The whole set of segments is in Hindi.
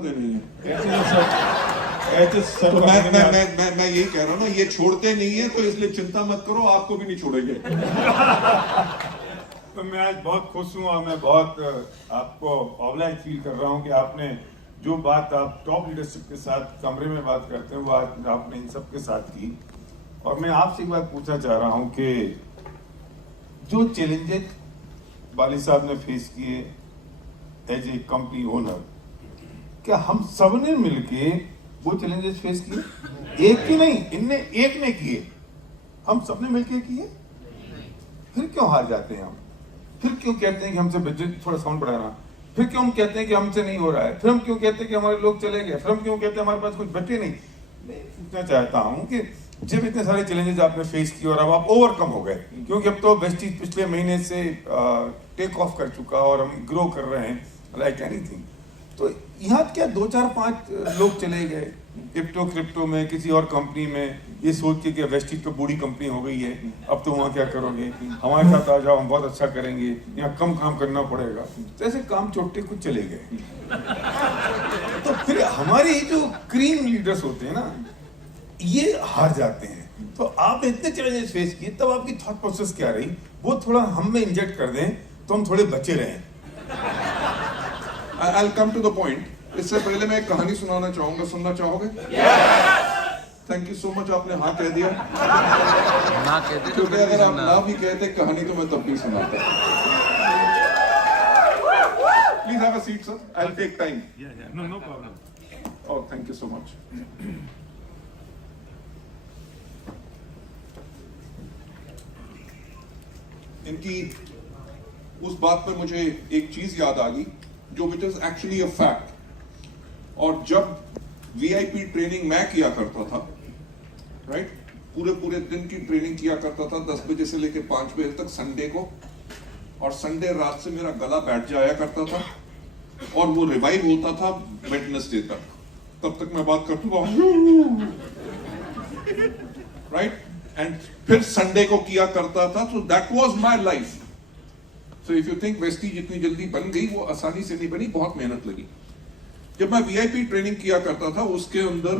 छोड़ते नहीं है। तो मैं यही कह रहा हूँ ना, ये छोड़ते नहीं है, तो इसलिए चिंता मत करो, आपको भी नहीं छोड़ेंगे। तो मैं आज बहुत खुश हूँ और मैं बहुत आपको ऑब्लाइज फील कर रहा हूँ कि आपने जो बात आप टॉप लीडरशिप के साथ कमरे में बात करते हैं वो आज आपने इन सब के साथ की। और मैं आपसे एक बात पूछना चाह रहा हूँ कि जो चैलेंजेस वाली साहब ने फेस किए एज ए कंपनी ओनर, क्या हम सब ने मिलके वो चैलेंजेस फेस किए? एक की नहीं, इनने एक ने किए, हम सब ने मिलके किए। फिर क्यों हार जाते हैं हम? फिर क्यों कहते हैं कि हमसे बजट थोड़ा साउंड बढ़ाना? फिर क्यों हम कहते हैं कि हमसे नहीं हो रहा है? फिर हम क्यों कहते हैं कि हमारे लोग चले गए? फिर हम क्यों कहते हैं हमारे पास कुछ बचे नहीं? मैं पूछना चाहता हूं कि जब इतने सारे चैलेंजेस आपने फेस किए और अब आप ओवरकम हो गए, क्योंकि अब तो वेस्टीज पिछले महीने से टेक ऑफ कर चुका और हम ग्रो कर रहे हैं लाइक एनीथिंग, तो यहाँ क्या 2-4-5 लोग चले गए क्रिप्टो में, किसी और कंपनी में, ये सोच के कि वेस्टीज तो बूढ़ी कंपनी हो गई है, अब तो वहाँ क्या करोगे, हमारे साथ आ जाओ, हम बहुत अच्छा करेंगे, यहाँ कम काम करना पड़ेगा, तो ऐसे काम चोटे कुछ चले गए। तो फिर हमारे जो क्रीम लीडर्स होते हैं ना, ये हार जाते हैं। तो आप इतने चैलेंजेस फेस किए, तब आपकी थॉट प्रोसेस क्या रही? वो थोड़ा हम में इंजेक्ट कर दें तो हम थोड़े बचे रहें। I'll come to the point. इससे पहले मैं एक कहानी सुनाना चाहूंगा, सुनना चाहोगे? थैंक यू सो मच, आपने हाँ कह दिया। ना कहते क्योंकि अगर आप ना भी कहते कहानी तो मैं तब भी सुनाता। Please have a seat, sir. I'll take time. No problem. Oh, thank you so much. इनकी उस बात पे मुझे एक चीज याद आ गई जो which is actually a fact. और जब वीआईपी ट्रेनिंग मैं किया करता था, राइट, पूरे दिन की ट्रेनिंग किया करता था 10 बजे से लेकर 5 बजे तक संडे को, और संडे रात से मेरा गला बैठ जाया करता था और वो रिवाइव होता था वेडनेसडे तक। तब तक मैं बात करता था, राइट, एंड फिर संडे को किया करता था। So that was my life. So if you think Vestige इतनी जल्दी बन गई, वो आसानी से नहीं बनी, बहुत मेहनत लगी। जब मैं वीआईपी ट्रेनिंग किया करता था, उसके अंदर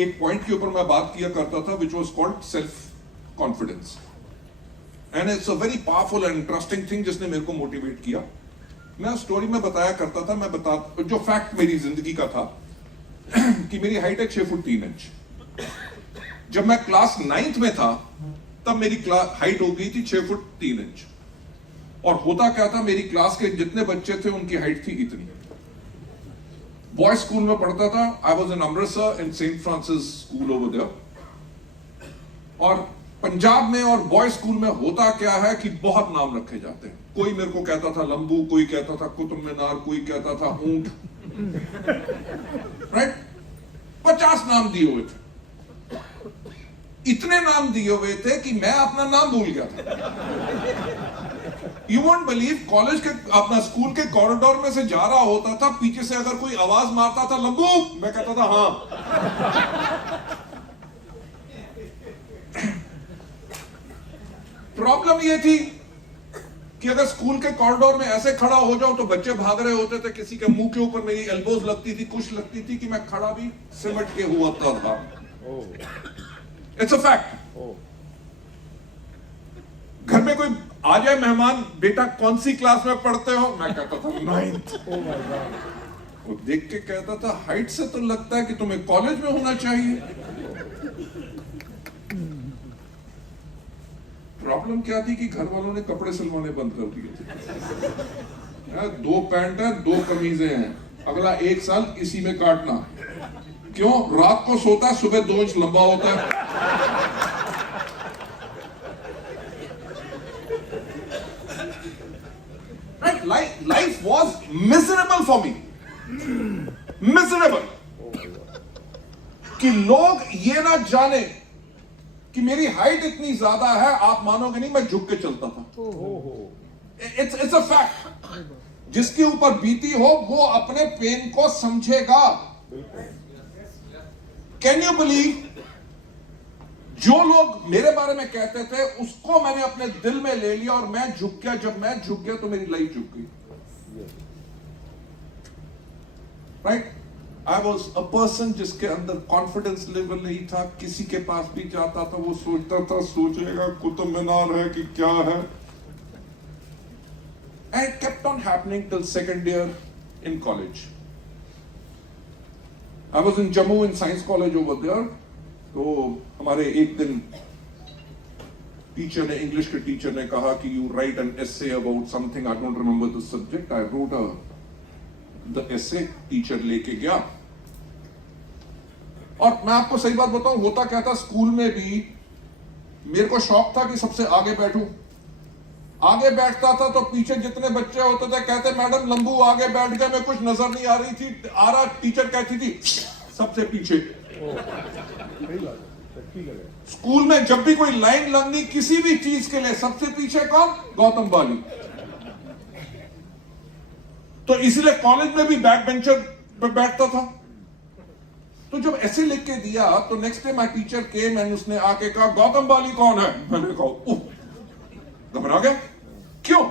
एक पॉइंट के ऊपर मैं बात किया करता था which was called self confidence, and it's a very powerful and interesting thing जिसने मेरे को मोटिवेट किया। मैं स्टोरी में बताया करता था, जो फैक्ट मेरी जिंदगी का था कि मेरी हाइट है 6 फुट 3 इंच। जब मैं क्लास 9th में था तब मेरी हाइट हो गई थी 6 फुट 3 इंच। और होता क्या था, मेरी क्लास के जितने बच्चे थे उनकी हाइट थी इतनी। बॉयज स्कूल में पढ़ता था, I was in Amritsar in saint Francis school over there. और पंजाब में और बॉयज स्कूल में होता क्या है कि बहुत नाम रखे जाते हैं। कोई मेरे को कहता था लंबू, कोई कहता था कुतुब मीनार, कोई कहता था ऊंट, राइट, 50 नाम दिए हुए थे। इतने नाम दिए हुए थे कि मैं अपना नाम भूल गया था। यू वोंट बिलीव, कॉलेज के अपना स्कूल के कॉरिडोर में से जा रहा होता था, पीछे से अगर कोई आवाज मारता था लंबू, मैं कहता था हाँ। प्रॉब्लम ये थी कि अगर स्कूल के कॉरिडोर में ऐसे खड़ा हो जाऊं तो बच्चे भाग रहे होते थे, किसी के मुंह के ऊपर मेरी एल्बोज लगती थी, कुछ लगती थी कि मैं खड़ा भी सिमट के हुआ था। It's a fact. घर में कोई आ जाए मेहमान, बेटा कौन सी क्लास में पढ़ते हो, मैं कहता था 9th। वो देख के कहता था हाइट से तो लगता है कि तुम्हें कॉलेज में होना चाहिए। प्रॉब्लम क्या थी कि घर वालों ने कपड़े सिलवाने बंद कर दिए थे। 2 पैंट है, 2 कमीजें हैं, अगला 1 साल इसी में काटना। क्यों? रात को सोता है, सुबह 2 इंच लंबा होता है। Life was miserable for me. Miserable. कि लोग ये ना जाने कि मेरी हाइट इतनी ज्यादा है, आप मानोगे नहीं, मैं झुक के चलता था। It's a fact. जिसके ऊपर बीती हो वो अपने पेन को समझेगा। Can you believe? जो लोग मेरे बारे में कहते थे उसको मैंने अपने दिल में ले लिया और मैं झुक गया। जब मैं झुक गया तो मेरी लाइफ झुक गई। Right? I was a person जिसके अंदर कॉन्फिडेंस लेवल नहीं था, किसी के पास भी जाता था वो सोचता था सोचेगा कुतुब मीनार है कि क्या है. And it kept on happening till second year in college. I was in Jammu in Science College over there. तो हमारे एक दिन टीचर ने, इंग्लिश के टीचर ने कहा कि you write an essay about something. I don't remember the subject. I wrote the essay. Teacher लेके गया. और मैं आपको सही बात बताऊं, होता क्या था स्कूल में भी, मेरे को शौक था कि सबसे आगे बैठूं. आगे बैठता था तो पीछे जितने बच्चे होते थे कहते मैडम लंबू आगे बैठ गए, मैं कुछ नजर नहीं आ रही थी, आ रहा. टीचर कहती थी सबसे पीछे. स्कूल में जब भी कोई लाइन लगनी किसी भी चीज के लिए, सबसे पीछे कौन? गौतम बाली. तो इसीलिए कॉलेज में भी बैक बेंचर पे बैठता था. तो जब ऐसे लिख के दिया तो next day my teacher came and उसने आके कहा गौतम बाली कौन है? मैंने कहा घबरा गया. क्यों?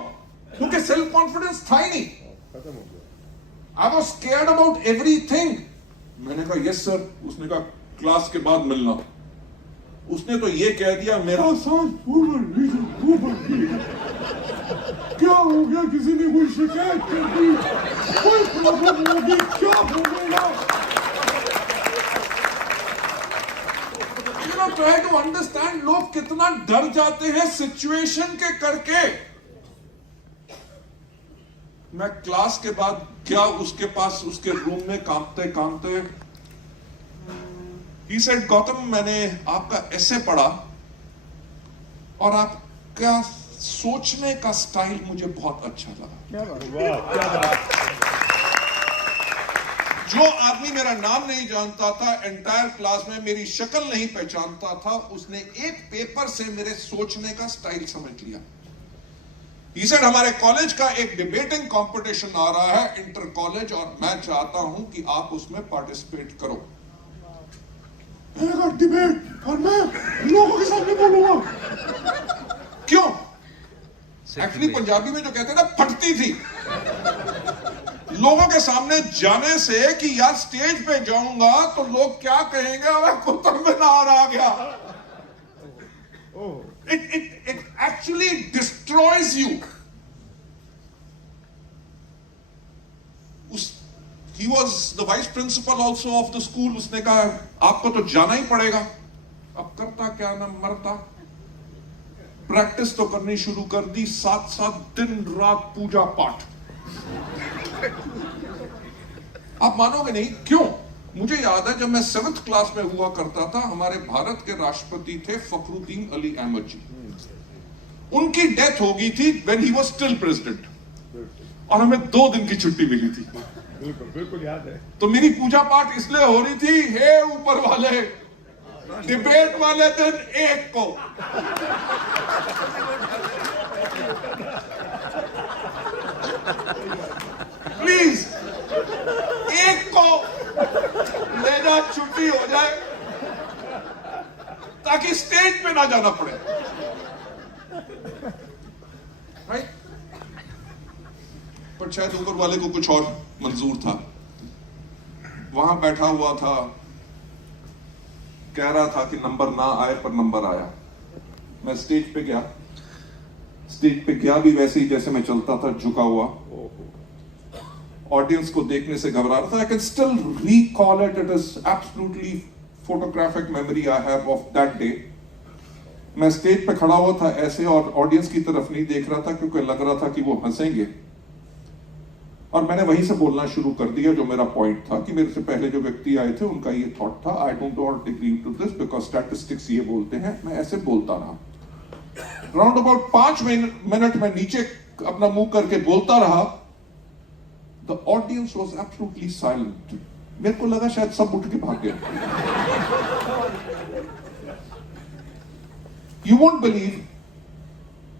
क्योंकि सेल्फ कॉन्फिडेंस था ही नहीं. I was scared about everything. मैंने कहा यस सर. उसने कहा क्लास के बाद मिलना. उसने तो ये कह दिया मेरा सांस क्या हो गया, किसी ने कोई शिकायत कर दी, कोई प्रॉब्लम होगी, क्या हो गया? ट्राई टू अंडरस्टैंड लोग कितना डर जाते हैं सिचुएशन के करके. मैं क्लास के बाद गया उसके पास, उसके रूम में कांपते कांपते. ही सेड गौतम मैंने आपका ऐसे पढ़ा और आपका सोचने का स्टाइल मुझे बहुत अच्छा लगा. जो आदमी मेरा नाम नहीं जानता था, एंटायर क्लास में मेरी शक्ल नहीं पहचानता था, उसने एक पेपर से मेरे सोचने का स्टाइल समझ लिया. He said, हमारे कॉलेज का एक डिबेटिंग कंपटीशन आ रहा है इंटर कॉलेज और मैं चाहता हूं कि आप उसमें पार्टिसिपेट करो. मैंने कहा डिबेट और मैं लोगों के सामने बोलूंगा? क्यों? एक्चुअली पंजाबी में जो कहते हैं ना फटती थी लोगों के सामने जाने से कि यार स्टेज पे जाऊंगा तो लोग क्या कहेंगे, अरे कुतुब मीनार आ गया. It actually destroys you. He was the vice principal also of the school. उसने कहा आपको तो जाना ही पड़ेगा. अब करता क्या ना मरता. प्रैक्टिस तो करनी शुरू कर दी. 7 दिन रात पूजा पाठ. आप मानोगे नहीं. क्यों? मुझे याद है जब मैं 7th क्लास में हुआ करता था, हमारे भारत के राष्ट्रपति थे फखरुद्दीन अली अहमद जी. उनकी डेथ हो गई थी when he was still president. और हमें 2 दिन की छुट्टी मिली थी. बिल्कुल याद है. तो मेरी पूजा पाठ इसलिए हो रही थी, हे ऊपर वाले, डिबेट वाले दिन 1 को प्लीज 1 को ले जा, छुट्टी हो जाए ताकि स्टेज पे ना जाना पड़े. राइट? पर शायद ऊपर वाले को कुछ और मंजूर था. वहां बैठा हुआ था, कह रहा था कि नंबर ना आए, पर नंबर आया. मैं स्टेज पे गया. स्टेज पे गया भी वैसे ही जैसे मैं चलता था, झुका हुआ. ऑडियंस को देखने से घबरा रहा था. I can still recall it. It is absolutely photographic memory I have of that day. मैं स्टेज पे खड़ा हुआ था ऐसे और ऑडियंस की तरफ नहीं देख रहा था क्योंकि लग रहा था कि वो हंसेंगे. और मैंने वहीं से बोलना शुरू कर दिया जो मेरा पॉइंट था कि मेरे से पहले जो व्यक्ति आए थे उनका ये थॉट था. I don't want to agree to this because statistics ये बोलते हैं. मैं ऐसे बोलता रहा. राउंड अबाउट 5 मिनट में नीचे अपना मुंह करके बोलता रहा. The audience was absolutely silent. मेरे को लगा शायद सब उठ के भाग गए. यू वोंट बिलीव,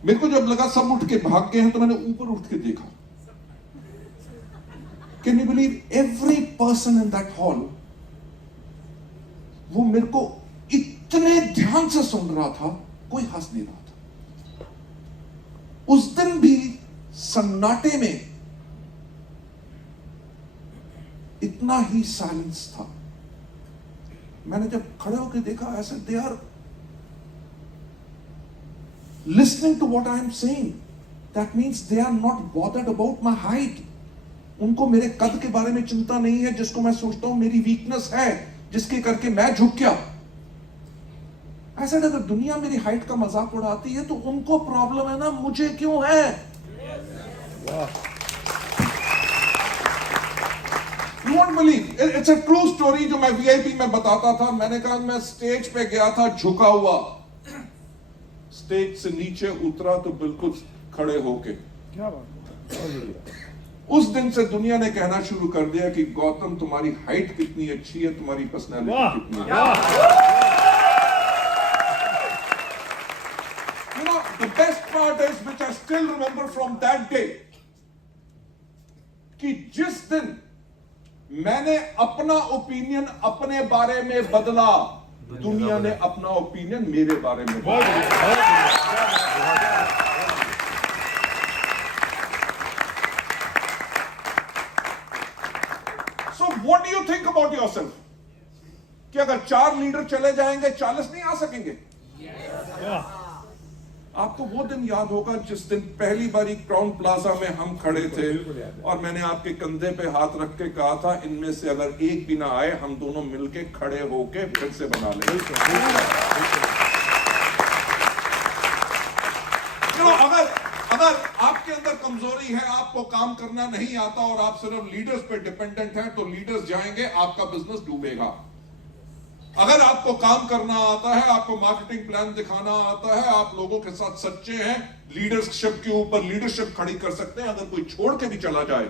मेरे को जब लगा सब उठ के भाग गए हैं तो मैंने ऊपर उठ के देखा. Can you believe every person in that hall, वो मेरे को इतने ध्यान से सुन रहा था, कोई हंस नहीं रहा था. उस दिन भी सन्नाटे में इतना ही साइलेंस था। मैंने जब खड़े होकर देखा, ऐसे they are listening to what I am saying. That means they are not bothered about my height. उनको मेरे कद के बारे में चिंता नहीं है, जिसको मैं सोचता हूं मेरी वीकनेस है, जिसके करके मैं झुक गया। ऐसा अगर दुनिया मेरी हाइट का मजाक उड़ाती है तो उनको प्रॉब्लम है ना, मुझे क्यों है? You won't believe. It's a true story जो मैं VIP में बताता था। मैंने कहा मैं स्टेज पे गया था झुका हुआ, स्टेज से नीचे उतरा तो बिल्कुल खड़े होके। क्या बात। उस दिन से दुनिया ने कहना शुरू कर दिया कि गौतम तुम्हारी हाइट कितनी अच्छी है, तुम्हारी पर्सनालिटी कितनी है। You know, the best part is, which I still remember from that day, कि जिस दिन मैंने अपना ओपिनियन अपने बारे में बदला, दुनिया ने अपना ओपिनियन मेरे बारे में बदला। So what do you think about yourself? कि अगर 4 लीडर चले जाएंगे 40 नहीं आ सकेंगे? आपको वो दिन याद होगा जिस दिन पहली बारी क्राउन प्लाजा में हम खड़े थे और मैंने आपके कंधे पे हाथ रख के कहा था, इनमें से अगर एक भी ना आए हम दोनों मिलके खड़े होके फिर से बना लेंगे। अगर आपके अंदर कमजोरी है, आपको काम करना नहीं आता और आप सिर्फ लीडर्स पे डिपेंडेंट हैं, तो लीडर्स जाएंगे, आपका बिजनेस डूबेगा। अगर आपको काम करना आता है, आपको मार्केटिंग प्लान दिखाना आता है, आप लोगों के साथ सच्चे हैं, लीडरशिप के ऊपर लीडरशिप खड़ी कर सकते हैं, अगर कोई छोड़ के भी चला जाए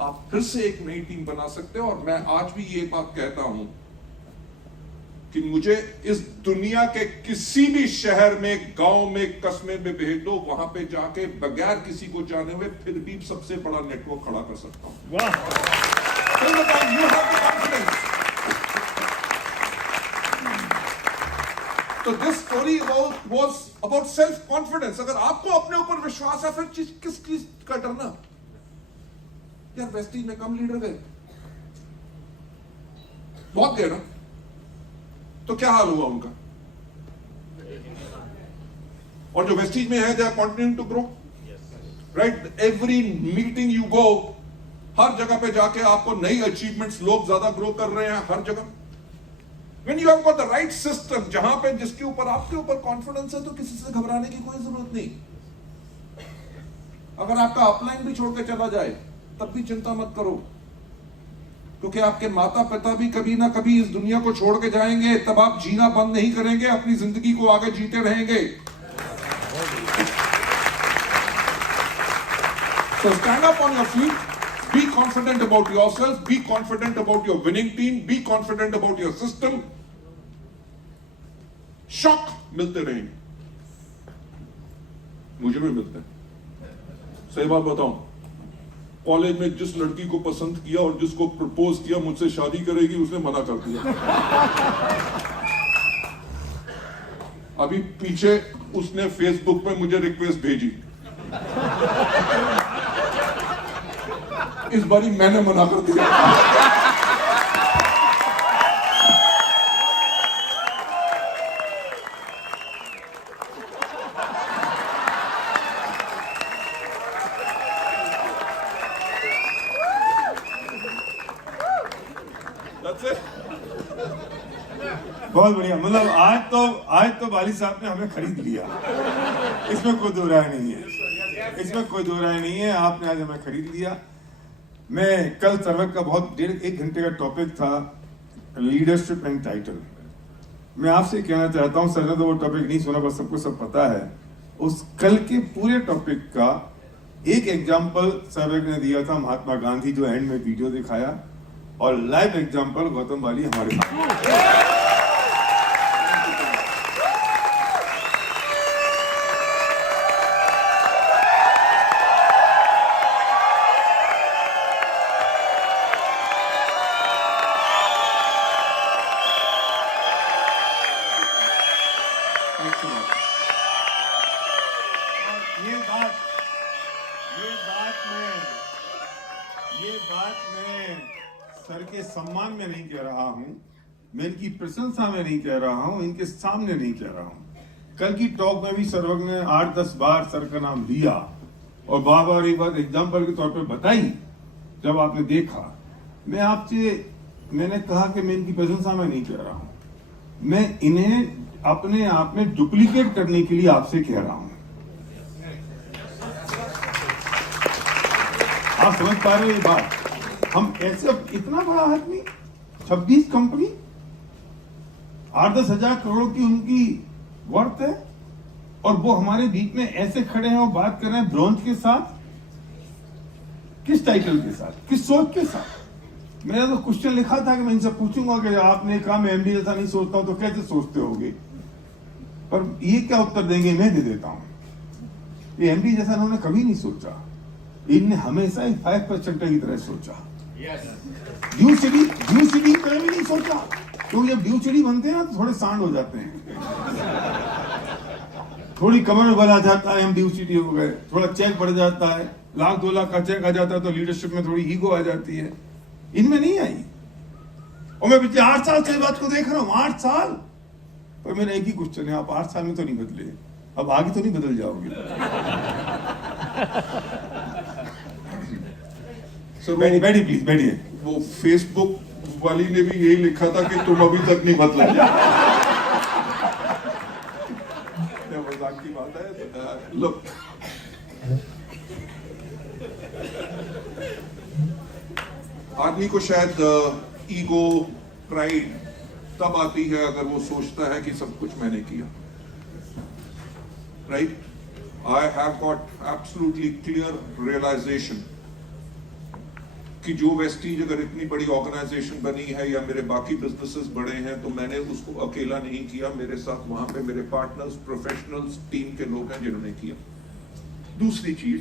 आप फिर से एक नई टीम बना सकते हो। और मैं आज भी ये बात कहता हूं कि मुझे इस दुनिया के किसी भी शहर में, गांव में, कस्बे में भेज दो, वहां पे जाके बगैर किसी को जाने हुए फिर भी सबसे बड़ा नेटवर्क खड़ा कर सकता हूं। तो this story was about self confidence. अगर आपको अपने ऊपर विश्वास है, फिर किस चीज का डरना? यार वेस्टीज में कम लीडर गए, बहुत गए ना, तो क्या हाल हुआ उनका? और जो वेस्टीज में है, they are continuing to grow, right? Every meeting you go, हर जगह पे जाके आपको नई अचीवमेंट्स, लोग ज्यादा ग्रो कर रहे हैं हर जगह। When you have got the right system, जहां पे जिसके ऊपर आपके ऊपर कॉन्फिडेंस है, तो किसी से घबराने की कोई जरूरत नहीं। अगर आपका अपलाइन भी छोड़ के चला जाए तब भी चिंता मत करो, क्योंकि आपके माता पिता भी कभी ना कभी इस दुनिया को छोड़ के जाएंगे, तब आप जीना बंद नहीं करेंगे, अपनी जिंदगी को आगे जीते रहेंगे। So stand up on your feet, be confident about yourself, be confident about your winning team, be confident about your system. Shock मिलते रहेंगे, मुझे भी मिलते हैं। सही बात बताऊं, कॉलेज में जिस लड़की को पसंद किया और जिसको प्रपोज किया मुझसे शादी करेगी, उसने मना कर दिया। अभी पीछे उसने फेसबुक पे मुझे रिक्वेस्ट भेजी, इस बारी मैंने मना कर दिया। That's it. बहुत बढ़िया। मतलब आज तो वाली साहब ने हमें खरीद लिया, इसमें कोई दो राय नहीं है, इसमें कोई दो राय नहीं है। आपने आज हमें खरीद लिया। मैं कल सर्वक का बहुत 1.5 घंटे का टॉपिक था, लीडरशिप एंड टाइटल। मैं आपसे कहना चाहता हूं, सर ने तो वो टॉपिक नहीं सुना, बस सबको सब पता है। उस कल के पूरे टॉपिक का एक एग्जाम्पल सर्वक ने दिया था, महात्मा गांधी, जो एंड में वीडियो दिखाया, और लाइव एग्जाम्पल गौतम वाली हमारे साथ। ये बात में सर के सम्मान में नहीं कह रहा हूं, मैं इनकी प्रशंसा में नहीं कह रहा हूं, इनके सामने नहीं कह रहा हूं। कल की टॉक में भी सर्वज्ञ ने 8-10 बार सर का नाम लिया और बार बार एक बात एग्जाम्पल के तौर पे बताई। जब आपने देखा, मैंने कहा कि मैं इनकी प्रशंसा में नहीं कह रहा हूं, मैं इन्हें अपने आप में डुप्लीकेट करने के लिए आपसे कह रहा हूं। आप समझ पा रहे हो ये बात? हम ऐसे इतना बड़ा आदमी, 26 कंपनी, 8-10 हजार करोड़ की उनकी वर्थ है, और वो हमारे बीच में ऐसे खड़े हैं और बात कर रहे हैं ब्रॉन्ज के साथ। किस टाइटल के साथ, किस सोच के साथ? मैंने तो क्वेश्चन लिखा था कि मैं इनसे पूछूंगा कि आपने कहा मैं एमडी जैसा नहीं सोचता हूं तो कैसे सोचते होगे, पर ये क्या उत्तर देंगे मैं दे देता हूं। ये एमडी जैसा उन्होंने कभी नहीं सोचा, इनने हमेशा 5% की तरह सोचा। ड्यू सिटी कभी भी नहीं सोचा, क्योंकि जब ड्यू सिटी बनते हैं ना तो थोड़े सांड हो जाते हैं, थोड़ी कमर में बल आ जाता है, हम ड्यू सिटी हो गए, थोड़ा चेक बढ़ जाता है, 1-2 लाख का चेक आ जाता है तो लीडरशिप में थोड़ी ईगो आ जाती है। इनमें नहीं आई। और मैं पिछले 8 साल से बात को देख रहा हूं, 8 साल। पर मेरा एक ही क्वेश्चन है, आप 8 साल में तो नहीं बदले, अब आगे तो नहीं बदल जाओगे? सर बैठिए प्लीज, बैठिए। वो फेसबुक वाली ने भी यही लिखा था कि तुम अभी तक नहीं बदले। मजाक की बात है। लुक, आदमी को शायद ईगो, प्राइड तब आती है अगर वो सोचता है कि सब कुछ मैंने किया। Right? I have got absolutely clear realisation कि जो वेस्टीज अगर इतनी बड़ी ऑर्गेनाइजेशन बनी है या मेरे बाकी बिजनेसेस बड़े हैं तो मैंने उसको अकेला नहीं किया, मेरे साथ वहां पे मेरे पार्टनर्स, प्रोफेशनल्स, टीम के लोग हैं जिन्होंने किया। दूसरी चीज,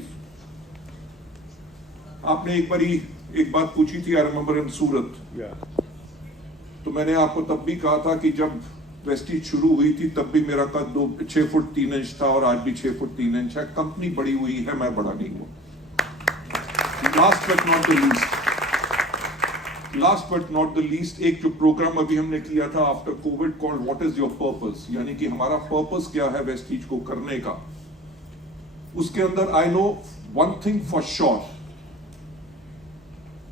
आपने एक बात पूछी थी, आई रिमेंबर इन सूरत, तो मैंने आपको तब भी कहा था कि जब वेस्टीज शुरू हुई थी तब भी मेरा कद 6 फुट 3 इंच था और आज भी 6 फुट 3 इंच है। कंपनी बड़ी हुई है, मैं बड़ा नहीं हूं। Last but not the least, एक जो प्रोग्राम अभी हमने किया था after Covid called what is your purpose, यानी कि हमारा पर्पस क्या है वेस्टीज को करने का। उसके अंदर I know one thing for sure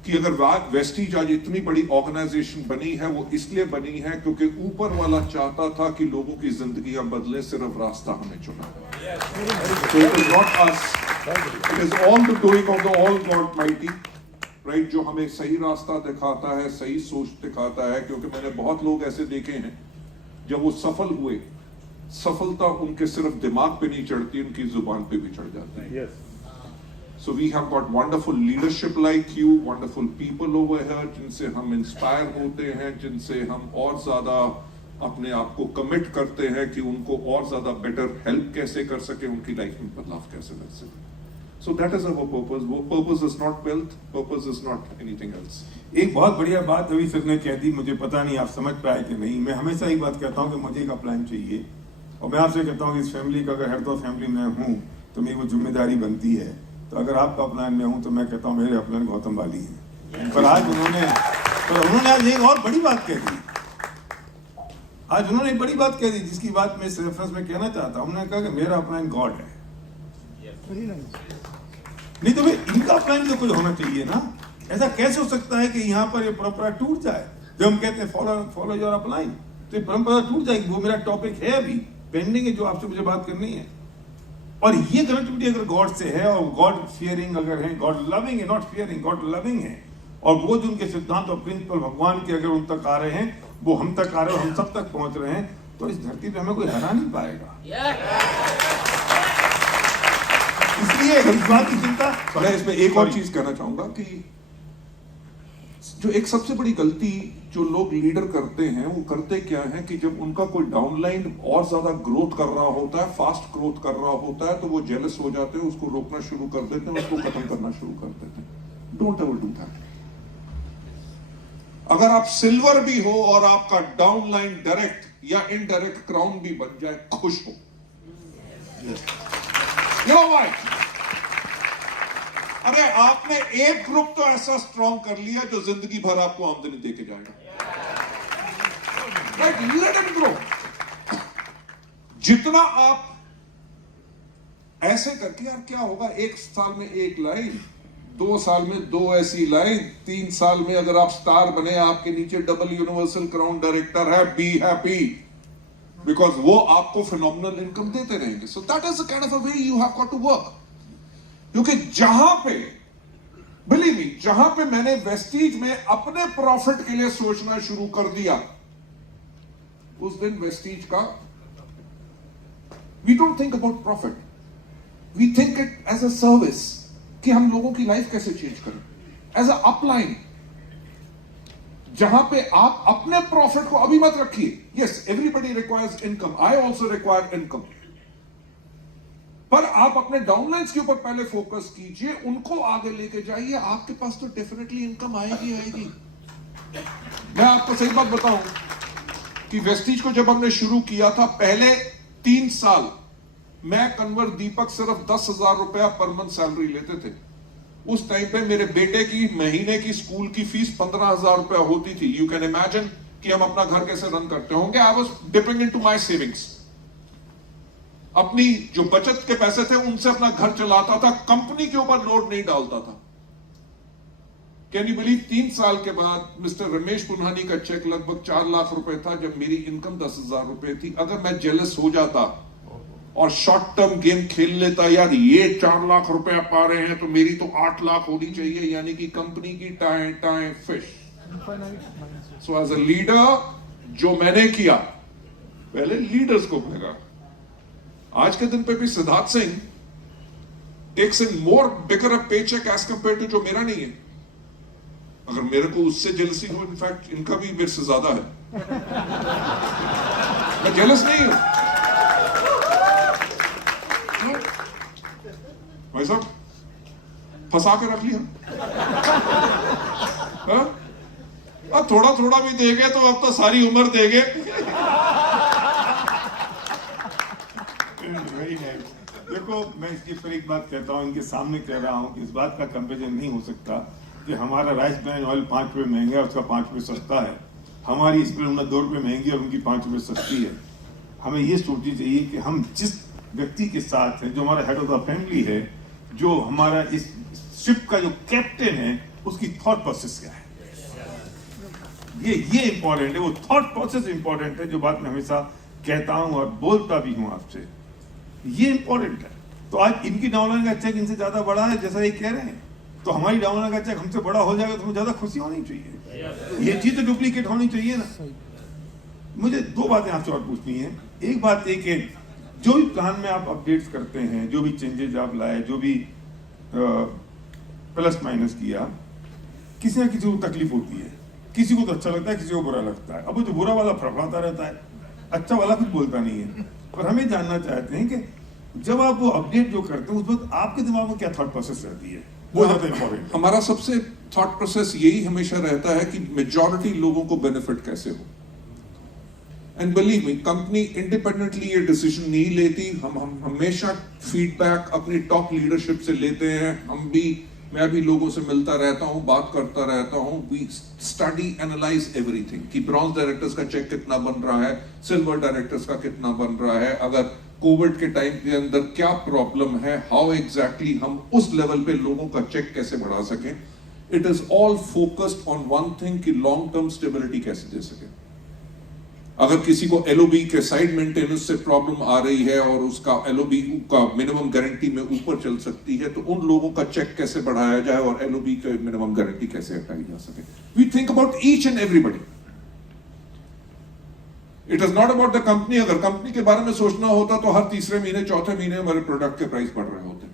कि अगर वेस्टीज आज इतनी बड़ी ऑर्गेनाइजेशन बनी है वो इसलिए बनी है क्योंकि ऊपर वाला चाहता था कि लोगों की जिंदगियां बदले, सिर्फ रास्ता हमें चुना। So it is not us, it is all the doing of the all God mighty, right? जो हमें सही रास्ता दिखाता है, सही सोच दिखाता है, क्योंकि मैंने बहुत लोग ऐसे देखे हैं जब वो सफल हुए, सफलता उनके सिर्फ दिमाग पे नहीं चढ़ती, उनकी जुबान पे भी चढ़ जाती है। So we have got wonderful leadership like you, wonderful people over here, जिनसे हम इंस्पायर होते हैं, जिनसे हम और ज्यादा अपने आप को कमिट करते हैं कि उनको और ज्यादा बेटर हेल्प कैसे कर सके, उनकी लाइफ में बदलाव कैसे ला सके। So that is our purpose. वो purpose is not wealth, purpose is not anything else. एक बहुत बढ़िया बात अभी सर ने कह दी, मुझे पता नहीं आप समझ पाए कि नहीं। मैं हमेशा एक बात कहता हूँ कि मुझे एक अपलाइन चाहिए, और मैं आपसे कहता हूँ कि इस फैमिली का अगर हेड ऑफ फैमिली में हूँ तो मेरी वो जिम्मेदारी बनती है। तो अगर आपका अपलाइन में हूँ तो मैं कहता हूँ मेरे अपलाइन गौतम वाली है। पर आज उन्होंने आज एक और बड़ी बात कह दी, आज उन्होंने एक बड़ी बात कह दी जिसकी बात मैं इस रेफरेंस में कहना चाहता हूँ। उन्होंने कहा कि मेरा अपलाइन गॉड है। नहीं तो भाई इनका अपलाइन तो कोई होना चाहिए ना। ऐसा कैसे हो सकता है कि यहाँ पर ये परंपरा टूट जाए? जब हम कहते हैं फॉलो योर अपलाइन, तो ये परंपरा टूट जाएगी। वो मेरा टॉपिक है, अभी पेंडिंग है जो आपसे मुझे बात करनी है। और ये कनेक्टिविटी अगर गॉड से है और गॉड फियरिंग अगर है, गॉड लविंग है, नॉट फियरिंग, गॉड लविंग है, और वो जो उनके सिद्धांत और प्रिंसिपल भगवान के अगर उन तक आ रहे हैं, वो हम तक आ रहे हैं, हम सब तक पहुंच रहे हैं, तो इस धरती पे हमें कोई हरा नहीं पाएगा। इसलिए इस बात की चिंता। मैं इसमें एक और चीज कहना चाहूंगा कि जो एक सबसे बड़ी गलती जो लोग लीडर करते हैं, वो करते क्या है कि जब उनका कोई डाउनलाइन और ज्यादा ग्रोथ कर रहा होता है, फास्ट ग्रोथ कर रहा होता है, तो वो जेलस हो जाते हैं, उसको रोकना शुरू कर देते हैं, उसको खत्म करना शुरू कर देते हैं। Don't ever do that. अगर आप सिल्वर भी हो और आपका डाउनलाइन डायरेक्ट या इनडायरेक्ट क्राउन भी बन जाए, खुश हो। You know why? अरे आपने एक ग्रुप तो ऐसा स्ट्रॉन्ग कर लिया जो जिंदगी भर आपको आमदनी देके जाएगा। Right, let him grow. जितना आप ऐसे करके, यार क्या होगा, 1 साल में 1 लाइन, 2 साल में 2 ऐसी लाइन, 3 साल में अगर आप स्टार बने, आपके नीचे डबल यूनिवर्सल क्राउन डायरेक्टर है, बी हैप्पी, बिकॉज वो आपको फिनोमिनल इनकम देते रहेंगे। So that is the kind of a way you have got to work. क्योंकि जहां पे, बिलीव मी, जहां पे मैंने वेस्टीज में अपने प्रॉफिट के लिए सोचना शुरू कर दिया, उस दिन वेस्टीज का, we don't think about profit, we think it as a service, कि हम लोगों की लाइफ कैसे चेंज करें, एज अ अपलाइन, जहां पे आप अपने प्रॉफिट को अभी मत रखिए। Yes, everybody requires income, I also require income, पर आप अपने डाउनलाइंस के ऊपर पहले फोकस कीजिए, उनको आगे लेके जाइए, आपके पास तो डेफिनेटली इनकम आएगी। मैं आपको सही बात बताऊं कि वेस्टीज को जब हमने शुरू किया था, पहले 3 साल मैं, कन्वर, दीपक सिर्फ 10,000 रुपया पर मंथ सैलरी लेते थे। उस टाइम पे मेरे बेटे की महीने की स्कूल की फीस 15,000 रुपया होती थी। यू कैन इमेजिन कि हम अपना घर कैसे रन करते होंगे। I was dipping into my savings, अपनी जो बचत के पैसे थे उनसे अपना घर चलाता था, कंपनी के ऊपर लोड नहीं डालता था। कैन यू बिलीव, 3 साल के बाद मिस्टर रमेश पुन्हानी का चेक लगभग 4 लाख रुपए था, जब मेरी इनकम 10,000 रुपए थी। अगर मैं जेलस हो जाता और शॉर्ट टर्म गेम खेल लेता, यार ये 4 लाख रुपया पा रहे हैं तो मेरी तो 8 लाख होनी चाहिए, यानी कि कंपनी की टाइम फिश। सो एज अ लीडर जो मैंने किया, पहले लीडर्स को भेजा। आज के दिन पे भी Siddharth Singh takes in more bigger a paycheck as compare to जो मेरा नहीं है। अगर मेरे को उससे जेलसी हो, इनफैक्ट इनका भी मेरे से ज्यादा है, मैं जेलस नहीं हूं भाई साहब, फंसा के रख लिया। अब थोड़ा थोड़ा भी देंगे तो अब तो सारी उम्र देंगे। देखो, मैं इसके पर एक बात कहता हूँ, इनके सामने कह रहा हूँ कि इस बात का कंपेरिजन नहीं हो सकता कि हमारा राइस ब्रांड ऑयल 5 रुपये महंगा है, उसका 5 रुपये सस्ता है, हमारी स्प्लेंडर 2 रुपये महंगी और उनकी 5 रुपये सस्ती है। हमें ये सोचनी चाहिए कि हम जिस व्यक्ति के साथ हैं, जो हमारा हेड ऑफ द फैमिली है, जो हमारा इस शिप का जो कैप्टन है, उसकी थॉट प्रोसेस क्या है, ये इंपॉर्टेंट है। वो थॉट प्रोसेस इंपॉर्टेंट है, जो बात मैं हमेशा कहता हूं और बोलता भी हूं आपसे, ये इंपॉर्टेंट है। तो आज इनकी डाउनलाइन का चेक इनसे ज्यादा बड़ा है, जैसा ये कह रहे हैं, तो हमारी डाउनलाइन का चेक हमसे बड़ा हो जाएगा तो हमें ज्यादा खुशी होनी चाहिए। ये चीज तो डुप्लीकेट होनी चाहिए ना। मुझे 2 बातें आपसे और पूछनी है। एक बात एक है, जो भी प्लान में आप अपडेट्स करते हैं, जो भी चेंजेस आप लाए, जो भी प्लस माइनस किया, किसी ना किसी को तकलीफ होती है, किसी को तो अच्छा लगता है, किसी को बुरा लगता है। अब वो जो बुरा वाला फड़फड़ाता रहता है, अच्छा वाला कुछ बोलता नहीं है। पर हमें जानना चाहते हैं कि जब आप वो अपडेट जो करते हैं, उस वक्त आपके दिमाग में क्या थॉट प्रोसेस रहती है, वो ज्यादा इंपॉर्टेंट। हमारा सबसे थॉट प्रोसेस यही हमेशा रहता है कि मेजॉरिटी लोगों को बेनिफिट कैसे हो। And believe me, company independently ये डिसीजन नहीं लेती। हम हमेशा फीडबैक अपनी टॉप लीडरशिप से लेते हैं। मैं भी लोगों से मिलता रहता हूं, बात करता रहता हूं। वी स्टडी एनालाइज एवरीथिंग कि ब्रॉन्ज डायरेक्टर्स का चेक कितना बन रहा है, सिल्वर डायरेक्टर्स का कितना बन रहा है, अगर कोविड के टाइम के अंदर क्या प्रॉब्लम है, हाउ एग्जैक्टली हम उस लेवल पे लोगों का चेक कैसे बढ़ा सकें। It is all focused on one thing कि लॉन्ग टर्म स्टेबिलिटी कैसे दे सके। अगर किसी को एलओबी के साइड मेंटेनेंस से प्रॉब्लम आ रही है और उसका एलओबी का मिनिमम गारंटी में ऊपर चल सकती है, तो उन लोगों का चेक कैसे बढ़ाया जाए और एलओबी के मिनिमम गारंटी कैसे हटाई जा सके। We think about each and everybody. It is not about the company. अगर कंपनी के बारे में सोचना होता तो हर तीसरे महीने, चौथे महीने हमारे प्रोडक्ट के प्राइस बढ़ रहे होते।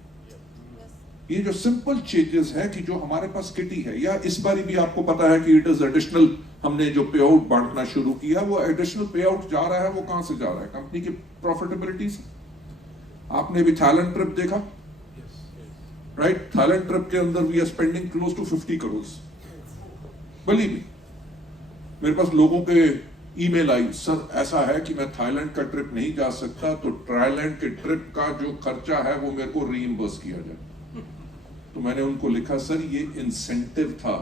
ये जो सिंपल चेंजेस है कि जो हमारे पास किटी है, या इस बार भी आपको पता है कि इट इज एडिशनल, हमने जो पे आउट बांटना शुरू किया, वो एडिशनल पे आउट जा रहा है। वो कहां से जा रहा है? कंपनी की प्रॉफिटेबिलिटी से। आपने भी थाईलैंड ट्रिप देखा, राइट? थाईलैंड ट्रिप के अंदर we are spending close to 50 crore. Believe me, मेरे पास लोगों के ईमेल आई, सर ऐसा है कि मैं थाईलैंड का ट्रिप नहीं जा सकता, तो थाईलैंड के ट्रिप का जो खर्चा है वो मेरे को रीइंबर्स किया जाए। तो मैंने उनको लिखा, सर ये इंसेंटिव था,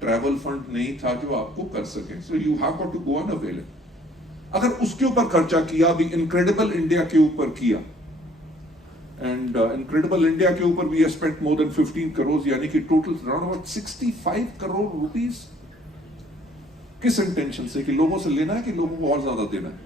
ट्रैवल फंड नहीं था जो आपको कर सके, so you have got to go on avail it. अगर उसके ऊपर खर्चा किया भी, इनक्रेडिबल इंडिया के ऊपर किया, एंड इनक्रेडिबल इंडिया के ऊपर we spent more than 15 crore, यानी कि total around about 65 crore rupees. किस इंटेंशन से? कि लोगों से लेना है कि लोगों को और ज्यादा देना है?